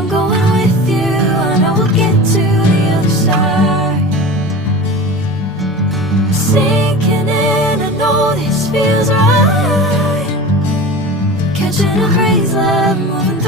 I'm going with you, I know we'll get to the other side. Sinking in, I know this feels right. Catching a breeze, love, moving